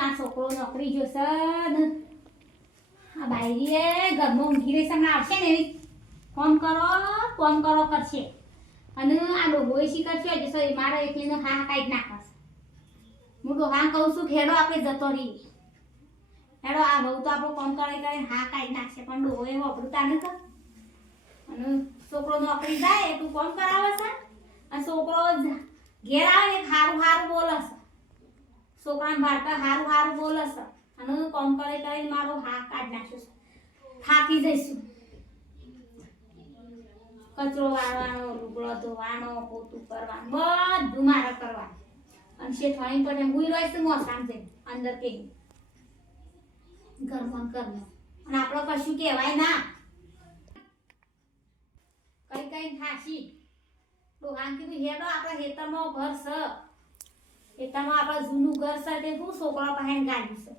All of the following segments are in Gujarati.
આ છોકરો નોકરી જોશે ને આ બાયરીએ ઘરમાં ઊંઘી રહી સામે આવશે ને એવી ફોન કરો કરશે અને આ ડોબોય શી કરશે જશે મારા એકલીનો હા કાઢી નાખશે હું ડોહા કહું છું ખેડો આપણે જતો રહી હેડો આ બહુ તો આપણો ફોન કરી હા કાઢી નાખશે પણ ડોહો એવો અપડતા નથી અને છોકરો નોકરી જાય એટલું કોમ કરાવે છે અને છોકરો ઘેર આવે ને હારું બોલે છે છોકરાને ભારતા હારું બોલે છે અને કોમ કરીને મારો હા કાઢી નાખ્યો છે થાકી જઈશું કચરો વાળવાનો લુગડો ધોવાનો પોતું કરવાનું બધું મારે કરવાનું અને શેઠવાણી પર હુઈ રહીશ મોસામ જઈને અંદર કે ઘરમાં અને આપણે કશું કહેવાય ના કઈ થાશી ડોહાન કીધું હેડો આપણા હેતરમાં ઘર છે હેતરમાં આપણા જૂનું ઘર છે તે શું છોકરા પાસે ગાડી છે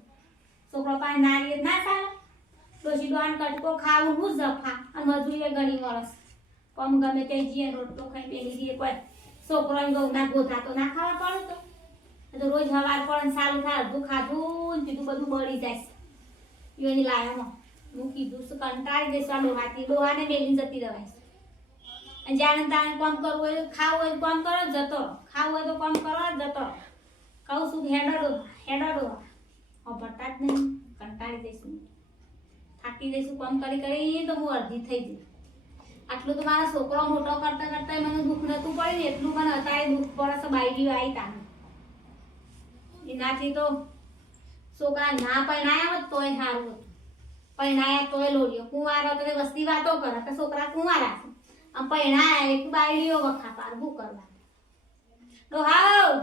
છોકરા પાસે નારિયેળ ના ચાલે ડોશી ડોહાન કટકો ખાવું હું જફા અને મજૂરી ઘણી વરસ કમ ગમે તે જીએ રોટલો ખાઈ બેસી દઈએ કોઈ છોકરાને ઘઉંના ગોધા તો ના ખાવા પડે તો રોજ હવાર પડે સારું થાય અડધું ખાધું ને પીધું બધું બળી જાય એની લાયામાં હું કીધું છું કંટાળી જઈશ આ ડોહાને મેલીને જતી રહેવાય અને જાણે તાણે કામ કરવું હોય ખાવું હોય કામ કરો જતો ખાવું હોય તો કામ કરો જતો કહું છું હેડો ભરતા જ નહીં કંટાળી જઈશું થાકી જઈશું કામ કરી તો હું અડધી થઈ જઈશ આટલું તો મારા છોકરો મોટો કરતા મને દુઃખ નતું પડે ને એટલું મને અત્યારે દુઃખ પડે છે બાયરી આવી તાને એનાથી તો છોકરા ના પરણાયા હોત તોય સારું હતું પરણાયા તોય લોડ્યો કુંવારો તો વસ્તી વાતો કરે કે છોકરા કુંવારા છે આમ પરણાયા એક બાયરીઓ વખા પાડવું કરવા ડોહાવ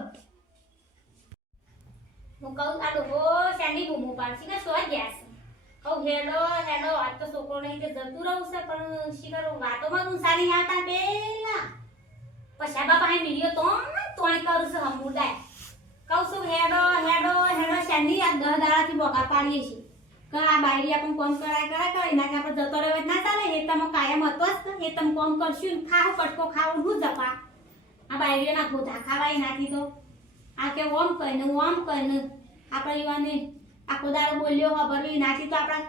હું કહું આ ડોહો શાંડી બૂમો પાડશી કે સો ગયા છે કહું હેડો આજ તો છોકરો નહીં તે જતું રહું છે પણ શી કરું વાતોમાં હું સારી આવતા પેલા પછી બાપા અહીં વિડીયો તોણી કરું છું હમુડાય કહું છું હેડો શાંડી આ 10 દાડાથી બોકા પાડીએ છીએ કે આ બાયરી આપણે કોમ કરાય એના કે આપણે જતો રહેવા ના ચાલે એ તમે કાયમ હતો જ એ તમે કોમ કરશું ખાવ કટકો ખાવું હું જપા આ બાયરીઓના ગોધા ખાવાય નાથી તો આ કે ઓમ કહીને આપણે યુવાને આખો દાડો બોલ્યો ખબર નાથી તો આપણા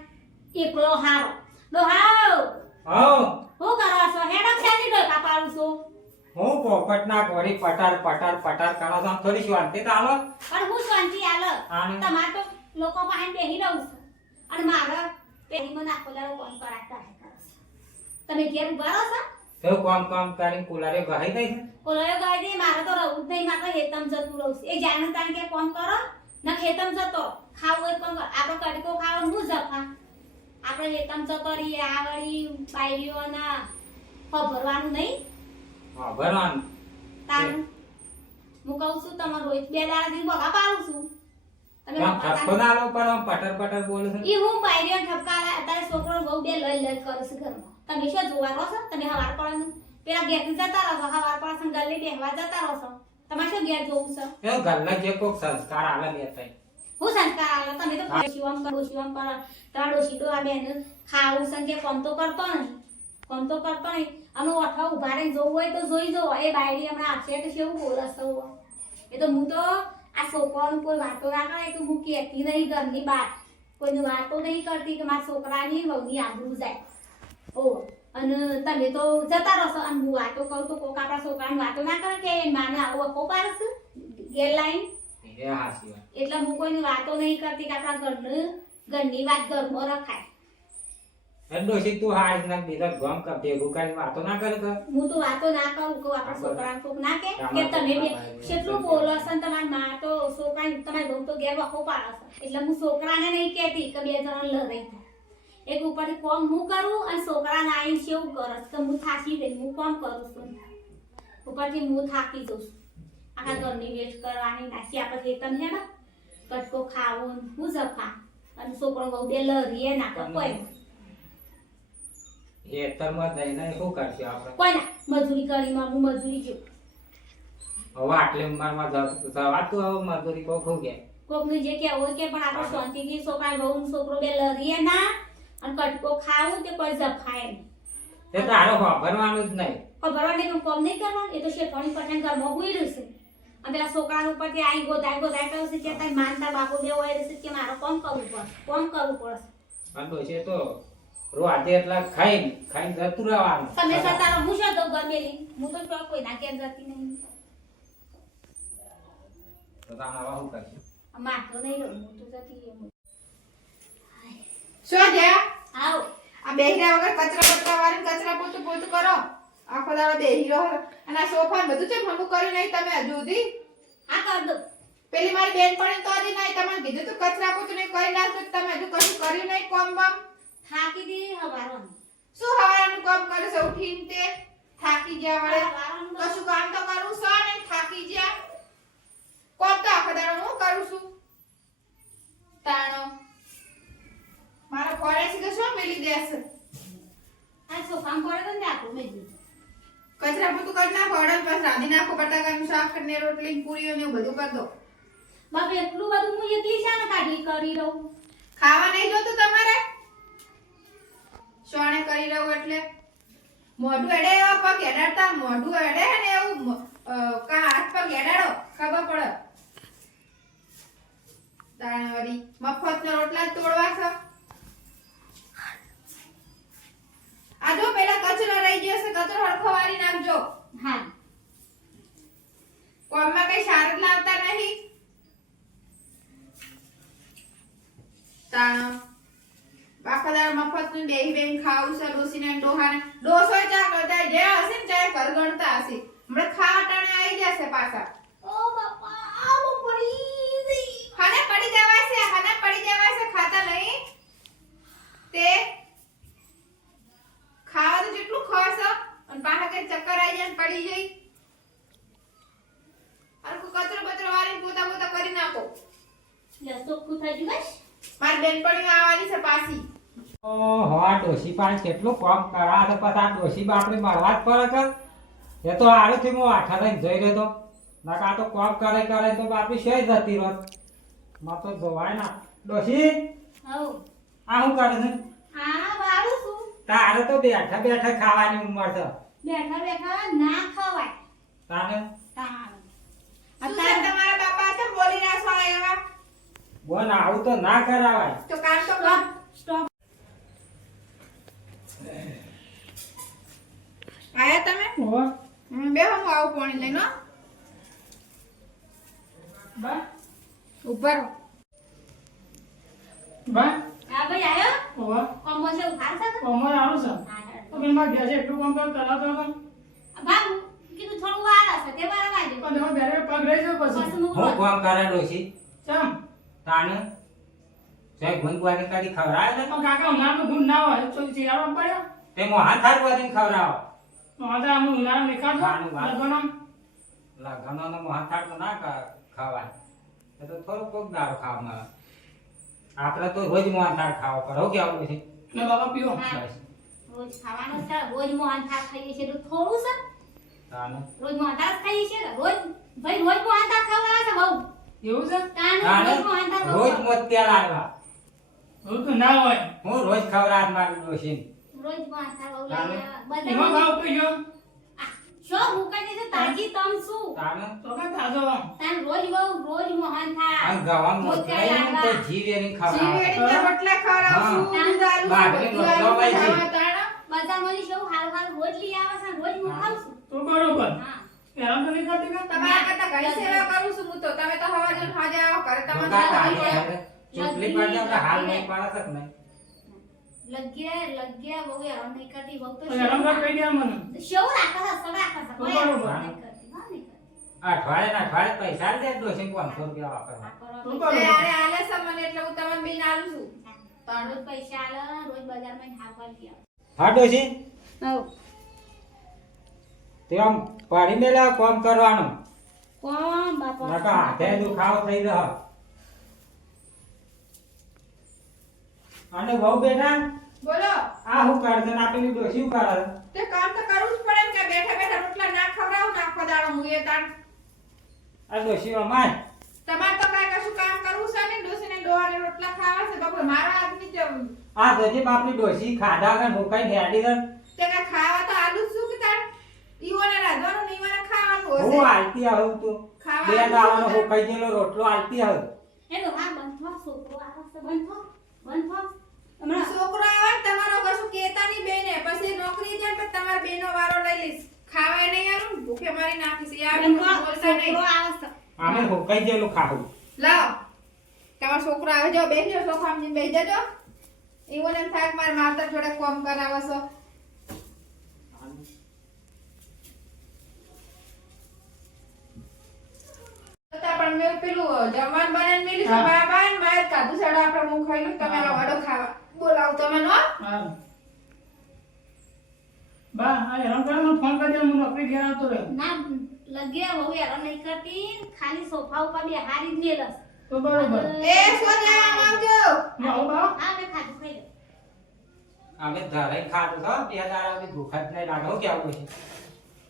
એકલો હારો ડોહાવ હું કરો છો હેડો શાંડી ડોકા પાડું છું હું પોપટના ઘોડી પટાર કરો છો થોડી શાંતિ તો આલો પણ હું શાંતિ આલો તમાર તો લોકો પાસે બેહી રહું છું અને મારા પેલી મને આખો દાડો કોમ કરાતા તમે ઘેર ભરો છો તો કામ કરીને કુલારે ગહાઈ દઈ મારે તો રહું જ નહીં મારે હેતમ જતું રહું એ જાણે તાને કે કોમ કરો ન ખેતમ જતો ખાવું હોય કોમ આપણે કડકો ખાવાનું હું જફા આપણે હેતમ જતો રહીએ આવડી બાયરીઓના ભરવાનું નહીં ભરવાનું તાન હું કહું છું તમે રોજ 2 દાડાથી બગા પાડું છું તમે ઠપકો ના લો પર પટર બોલે છે ઈ હું બાયરીઓ ઠપકા અત્યારે છોકરો બહુ બે લઈ કરે છે ઘરમાં તમે શું જોવા રહો છો તમે હવાર પડવાનું પેલા ઘેર જતા રહો હવાર પડે ગલ્લી બેહવા જતા રહો છો તમારે શું ઘેર જોવું છે એ ગલ્લા જે કોક સંસ્કાર આલે બે થાય હું સંસ્કાર આલે તમે તો શિવમ કરો તારો ડોશી તો આ બેન ખાવું સંગે કોમ તો કરતો નહીં અમે ઓઠા ઉભા રહીને જોવું હોય તો જોઈ જો એ બાયડી હમણાં આપશે કે કેવું બોલશે એ તો હું તો આ છોકરાનું કોઈ વાતો ના કરે તો હું કહેતી નહીં ઘરની બહાર કોઈની વાતો નહીં કરતી કે મારા છોકરાની વહુની આબરૂ જાય ઓ અને તમે તો જતા રહો અને હું વાતો કહું તો કોક આપણા છોકરાની વાતો ના કરે કે માને આવો અપો પાડશે ગેર લાઈન એટલે હું કોઈની વાતો નહીં કરતી કે આપણા ઘરની વાત ઘરમાં રખાય ડોશી તું હાર ના બીજા ગમ કર ભેગું કરી વાતો ના કરે હું તો વાતો ના કરું કે આપણા છોકરાને કોક ના કે તમે બે કેટલું બોલો છો ને તમારી માં તો છોકરા તમારી બહુ તો ઘેર વખો પાડે છે એટલે હું છોકરાને નહીં કહેતી કે 2 જણા લડાઈ થાય એક ઉપરથી કોમ હું કરું અને છોકરાને આવીને કેવું કરે કે હું થાકી ગઈ હું કોમ કરું છું ઉપરથી હું થાકી જઉં છું આખા ઘરની વેસ્ટ કરવાની નાસી આપણે ખેતર છે ને કટકો ખાવું હું જફા અને છોકરો બહુ બે લડીએ ના કોઈ ખેતરમાં જઈને શું કરશે આપણે કોઈ ના મજૂરી કરીમાં હું મજૂરી જો હવે આટલે ઉંમરમાં જવાતું હવે મજૂરી કોક ગયા કોકનું જે કેવું હોય કે પણ આપણે શાંતિથી છોકરા બહુ છોકરો બે લડીએ ના અને કટકો ખાવું તે કોઈ જફાય નહીં તે તારો ખબરવાનું જ નહીં ખબરવાનું નહીં કોમ નહીં કરવાનું એ તો શેઠવાણી પઠાણ ઘરમાં હુઈ રહેશે અને પેલા છોકરાનું ઉપરથી આઈ ગોદાય કરે છે કે તારી માનતા બાપુ બે હોય છે કે મારો કોમ કરવું પડશે અને ડોશી તો રોતે એટલા ખાઈને જતું રહેવાનું તમે સતારો હું શું તો ગમેલી હું તો ચોક કોઈ ના કેમ જતી નહીં તો તારા આવું કરશે માર તો નહીં રહું હું તો જતી એમ શું જ્યા આવ આ બેહીરા વગર કચરા વાળીને કચરા પોતું કરો આખો દાડો બેહી રહો અને આ સોફા ને બધું છે ભંગું કર્યું નહીં તમે હજુ સુધી આ કર દો પેલી મારી બેનપણી તો હજી નહીં તમને કીધું તું કચરા પોતું નહીં કરી નાખજો તમે હજુ કશું કર્યું નહીં કોમ બમ થાકી દી હવારો શું હવારનું કામ કરે છે ઉઠીને તે થાકી ગયા વળે કશું કામ તો કરું છો ને થાકી ગયા કોમ તો આખો દાડો હું કરું છું તાણો મારો ફોરેસી તો શું મેલી દેશે આ સોફામાં પડે તો ને આપું મેજી કચરા પોતું કરી નાખો અડન પાસ રાંધી નાખો બટાકાનું શાક ને રોટલી ને પૂરીઓ ને એવું બધું કરી દો બાપ એટલું બધું હું એકલી શાને કાઢી કરી લઉં ખાવા નહીં જોતું તમારે સોણે કરી રહું એટલે મોઢું એડે એવા પગ એડાડતા મોઢું એડે ને એવું કા હાથ પગ એડાડો ખબર પડે દાણવાળી મફતનો રોટલા જ તોડવા છે આ જો પેલા કચરો રહી ગયો છે કચરો હરખો વાળી નાખજો હા કોમમાં કઈ સાર જ લાવતા નહીં તાણ બાપદાર મફત નું બેહી ખાવું છે ડોસીને ડોહાને ડોસો ચા કરતા જે હશે ને ચાય ઘર ગણતા હશે હમણાં ખાવા ટાણે આવી જશે પાછા ઓ બાપા આવો પડી ગઈ ખાને પડી જવાય છે ખાતા નહીં તે ખાવા તો જેટલું ખવાશે અને પાછા કઈ ચક્કર આવી જાય ને પડી જાય અરકુ કચરો બચરો વાળીને પોતા કરી નાખો લે ચોખ્ખું થઈ ગયું બસ મારી બેનપણીઓ આવવાની છે પાછી ઓહો આ ડોશી પાસે કેટલું કામ કરા તો પછી આ ડોશી બાપરે મળવા જ પડે કર એ તો આડેથી હું આઠા થઈને જઈ રહ્યો તો નકા તો કામ કરે તો બાપી શોય જતી રોત માં તો જોવાય ના ડોશી હઉ આ શું કરે છે આ વાળું છું તારે તો બેઠા ખાવાની ઉંમર છે બેઠા ના ખવાય તારે તાણ શું છે તમારા બાપા છે બોલી રહ્યા છો એવા બોલ આવું તો ના કરાવાય તો કામ તો કર સ્ટોપ આયા તમે બે હું આવું પાણી લઈને હો. બા ઉભા રહો બા આ ભાઈ આયો ઓવા કોમો છે ઉભાર છે કે? કોમર આવું છે હા, તો મેં માં ગયા છે એટલું કામ કરાતો હતો બાબુ કીધું થોડું વાર હશે તે વાર વાગે પણ તમે બેરે પગ રહી જાવ પછી પછી હું હું કામ કરે ડોશી ચમ તાને જય ગુંગવાની કરી ખવરાય ને પણ કાકા ઉનાળાનું ગુણ ના હોય તો શિયાળો પડ્યો તે મો હાથ હાથ વધીને ખવરાવો માતા આમ ઉનાળા નિકાળો ખાવાનું વાત. લગનો લગનનો મો હાથ હાથ ના ખવાય એ તો થોડું કોક દારો ખાવા મળે આપણે તો રોજ મો હાથ હાથ ખાવા પડે હો કે આવું છે ને બાબા પીવો હા. બસ રોજ ખાવાનું છે રોજ મોહન થાળ ખાઈએ છીએ તો થોડું છે તાને રોજ મોહન થાળ ખાઈએ છીએ ને રોજ ભાઈ રોજ મોહન થાળ ખાવાના છે બહુ એવું છે તાણ તાને રોજ મોહન થાળ રોજ મોતિયા લાડવા એવું તો ના હોય હું રોજ ખવરાત મારી ડોશી રોજ મોહન થાળ બહુ તાને? લઈને એમાં બધા ભાવ કઈ ગયો શો મુકાઈ છે તાજી તમ શું તાને તો કે તાજો આમ તાન રોજ બહુ રોજ મોહન થાળ આ ગવામ મોતિયા મોતિયા તો લાડવા. જીવ એની જીવેડી ખવરાવે ના રોટલા ખવડાવશું હા. દૂધ આલુ બાજરીનો બધું રોટલો આલુ, ભાઈ હા, તાણા. બજારમાંથી શું હાલ હાલ રોજ લઈ આવે છે ને રોજ હું ખાઉં છું તો બરોબર હા એમ તો નહીં કરતી કે તમારા કરતા ઘણી સેવા કરું છું હું તો તમે તો હવા જઈને ખાજે આવો ઘરે તો તમને કાકા ખબર પડે. હાલે ચોટલી પર આપણે હાલ નહીં પાડે છે કે નહીં લગ્યા બહુ હેરાન નહીં કરતી બહુ તો એમ કર કહી દે મને શેવ રાખે છે સડા રાખે છે કોઈ બરોબર. હેરાન નહીં કરતી હા નહીં કરતી અઠવાડિયે પૈસા દે ડોશી 500 રૂપિયા વાપરવા આ કરો તો ભાઈ. બરોબર. તે આરે આલે છે મને એટલે હું તમને બિન આલું છું રોજ પૈસા આલે રોજ બજારમાં હાવ કરી હા ડોશી આવ તે આમ પાડી મેલા કામ કરવાનું કોણ બાપા નકા હાથે દુખાવો થઈ રહ્યો અને બહુ બેટા બોલો આ હું કરશે ને આપેલી ડોશી શું કરે તે કામ તો કરવું જ પડે ને કે બેઠા બેઠા રોટલા ના ખવડાવું ને આખો દાડો હું એ તાણ આ ડોશી અમાય તમારે તો કાંઈ કશું કામ કરવું છે ને ડોસીને ડોહાને રોટલા ખાવા છે બપોર મારા આદમી જ આ જજી બાપની ડોશી ખાધા કે ભૂકાઈ હેડી દે તે કાંઈ ખાવા તો આલુ જ શું કે તાણ ઈવોને રાંધવાનું ને ઈવોને ખાવાનું હું હશે આલતી આવું તું ખાવા બે દાવાનો હોકાઈ ગયેલો રોટલો આલતી હવે હેલો હા બંધો છોકરો આવે છે બંધો હમણાં છોકરો આવે ને તમારો કશું કેતા નહીં બેને પછી નોકરી જાય પછી તમારા બેનો વારો લઈ લઈશ ખાવાય નહીં આલું ભૂખે મારી નાખીશ એ આવે બંધો બોલતા નહીં છોકરો આવે છે અમે હોકાઈ ગયેલું ખાવું લાવ તમારો છોકરો આવે જો બેસજો સોફામાં બેસી જજો એવું એમ થાય કે મારા માવતર જોડે કોમ કરાવો છો પણ મેં પેલું જમવાનું બનાવીને મેલ્યું છે હા. બાબા ને મારે કાધું સાડો આપણે હું ખાઈ લઉં તમે હા. વડો ખાવા બોલાવ તમે નો હા બા આ હેરાન કરે મને ફોન કરી દે હું નોકરી ઘેર આવતો રહ્યો ના લગે હવે હેરાન નહીં કરતી ખાલી સોફા ઉપર બે હારી જ મેલસ તો બરોબર એ શું લેવા આવજો હું આવું બા હા મેં ખાધું ખાઈ લે અમે ધરાઈ ખાધું તો બે દાડા અમે ભૂખા જ નહીં લાગો કે આવું છે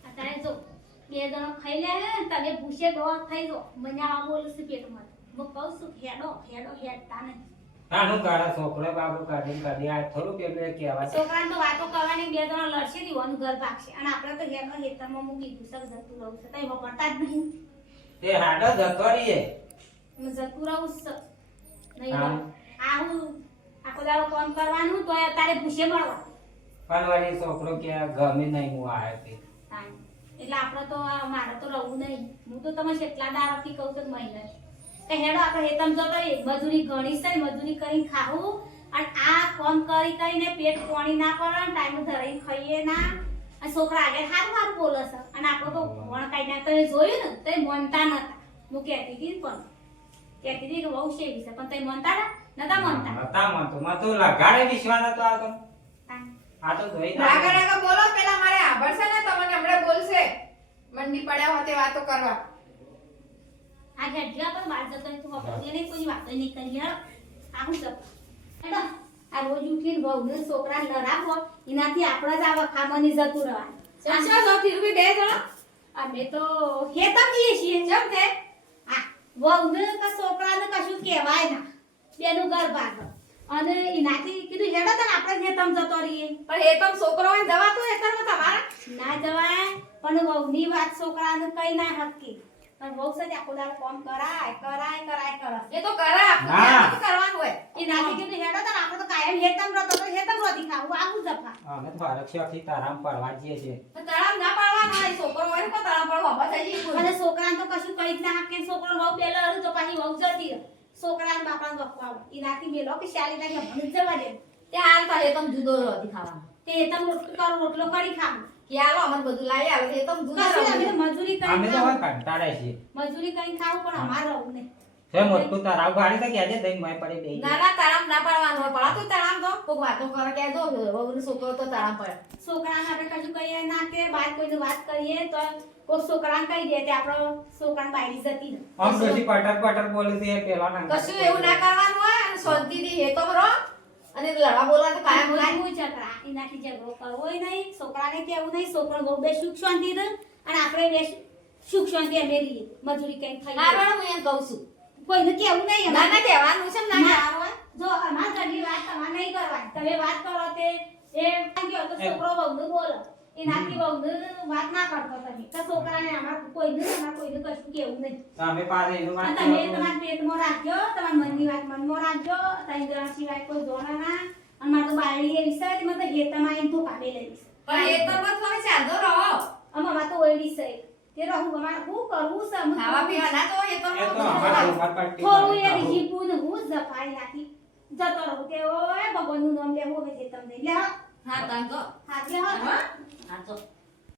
અત્યારે જો બે જણો ખાઈ લે ને તમે ભૂસે દોડ થઈ જો મને આ બોલું છે પેટમાં હું કહું છું હેડતા નહીં નાનું કાળા છોકરો બાબુ કાઢી આ થોડું પેલું એ કહેવાય છોકરાને તો વાતો કરવાની બે જણો લડશે દીવાનું ઘર ભાગશે અને આપણે તો હેડો હેતરમાં મૂકી દીધું સર જતું રહું છે તઈ વપરતા જ નહીં તે હાડો જતો રહીએ હું જતું રહું છે નહીં હા. રહું. આવું આખો દાડો કોમ કરવાનું તો અત્યારે ભૂસે મળવા પણ વળી છોકરો કે ગમે નહીં હું આવ્યો તે એટલે આપણે તો મારે તો રહું નહીં હું તો તમે કેટલા દાડાથી કહું છું મહિને કે હેડો આપણે હેતમ જતો રહીએ મજૂરી ઘણી છે મજૂરી કરીને ખાવું અને આ કોમ કરીને પેટ પાણી ના પડે ટાઈમ ધરાઈને ખાઈએ ના અને છોકરા આગળ સારું બોલે છે અને આપણે તો ભણ કાઢી ના તમે જોયું ને તે મનતા નતા હું કહેતી હતી ને પણ કહેતી હતી કે બહુ સેવી છે પણ તે મનતા નતા મનતા નતા મનતો મને તો લગાડે વિશ્વાસ હતો આગળ હા. આ તો જોઈ રાગા રાગા બોલો પેલા મારે આભળશે ને તમને હમણાં બોલશે મંડી પડ્યા હોતે વાતો કરવા આ ઘડિયા પર બહાર જતો હોય તો વાપરતી નહીં કોઈ વાતો નહીં કરી હેડો આવું જપ હેડો આ રોજ ઉઠીને વહુને છોકરાને લડાવો એનાથી આપણે જ આ વખામણી જતું રહેવાનું સંસાર સૌથી રૂપી બે જણા અમે તો હેતમ જઈએ છીએ જેમ કે આ વહુને કે છોકરાને કશું કહેવાય ના બેનું ઘર ભાગ અને એનાથી કીધું હેડો તને આપણે હેતમ જતો રહીએ પણ એ તો છોકરો હોય જવાતું એ કરવા તમારે ના જવાય પણ વહુની વાત છોકરાને કઈ ના હકી પણ વહુ સાથે આખો દાડો કોમ કરાય કરે એ તો કરે આપણે ના. આપણે કરવાનું હોય એનાથી કીધું હેડો તને આપણે તો કાયમ હેતમ રહેતો તો હેતમ રોતી ખાવું આવું જફા અમે તો આરક્ષકથી તારામ પડવા જઈએ છીએ તો તળાવ ના પાડવાનો હોય છોકરો હોય ને તો તળાવ પડવા હવા થઈ જાય અને છોકરાને તો કશું કઈ જ ના હાકે છોકરો વહુ પેલો હરું તો પાછી વહુ જતી રહે છોકરાને બાપાને વખવાડો એનાથી મેલો કે શાલી ના મને જવા દે તે હાલ તો એ તો જુદો રોધી ખાવાનું તે હેતમ રોટલો કરી ખાવું કે હાલો અમને બધું લાવી આવે એ તો જુદો કશું અમે રોધી તો મજૂરી અમે કરી તો હવે ખાવું કંટાળે છીએ મજૂરી કરી ખાવું પણ અમારે રહું નહીં જે મોટું તારાવ ભાડી તો કહેજે દઈ મેં પડી દઈ ના ના તળાવ ના પાડવાનું હોય પડાતું તળાવ તો કોક વાતો કરે કે જો વહુનો છોકરો તો તળાવ પડે છોકરાને આપણે કશું કહીએ ના કે બાર કોઈને વાત કરીએ તો કોઈ છોકરાને કહી દે તે આપણો છોકરાને બાયરી જતી ને આમ ડોશી પટર બોલે છે એ પેલા ના કશું એવું ના કરવાનું હોય અને શાંતિથી હેતો રહો અને લડવા બોલવા તો કાયમ લાય હું ઝઘડા એનાથી ઝઘડો કરવો નહીં છોકરાને કેવું નહીં છોકરો બહુ બે સુખ શાંતિ રહે અને આપણે બે સુખ શાંતિ અમે રહીએ મજૂરી કઈ ખાઈએ હારવાળ હું એમ કહું છું કોઈને કેવું નહીં ના અમારે. ના કહેવાનું છે ને ના ના. કહેવાનું હોય જો અમાર ઘરની વાત તમારે નહીં કરવાની તમે વાત કરો તે એ ગયો તો છોકરો બહુને બોલો એનાથી બહુને વાત ના કરતો તમે કે છોકરાને અમાર કોઈને કશું કેવું નહીં અમે પાસે એનું અને વાત તમે કરતો. તમારા પેટમાં રાખજો તમારા મનની વાત મનમાં રાખજો ત્રણ જણા સિવાય કોઈ જોણા ના અને મારે તો બાયડી એવી છે તેમાં તો હેતમાં આવીને ધોકા બે લઈશ પણ એ તો બસ તમે ચાલતો રહો અમાર તો ઓયડી છે તે રહું અમારે શું કરવું છે અમે ખાવા પીવા ના તો એ તો એ તો અમારા ઉંમર પટ્ટી થોડું પર એ તો જીપું ને હું જ જફાઈ નાખી જતો રહું તે ઓય ભગવાનનું નામ લેવું હવે જે તમને લે હા તાન તો હાથે હા હા તો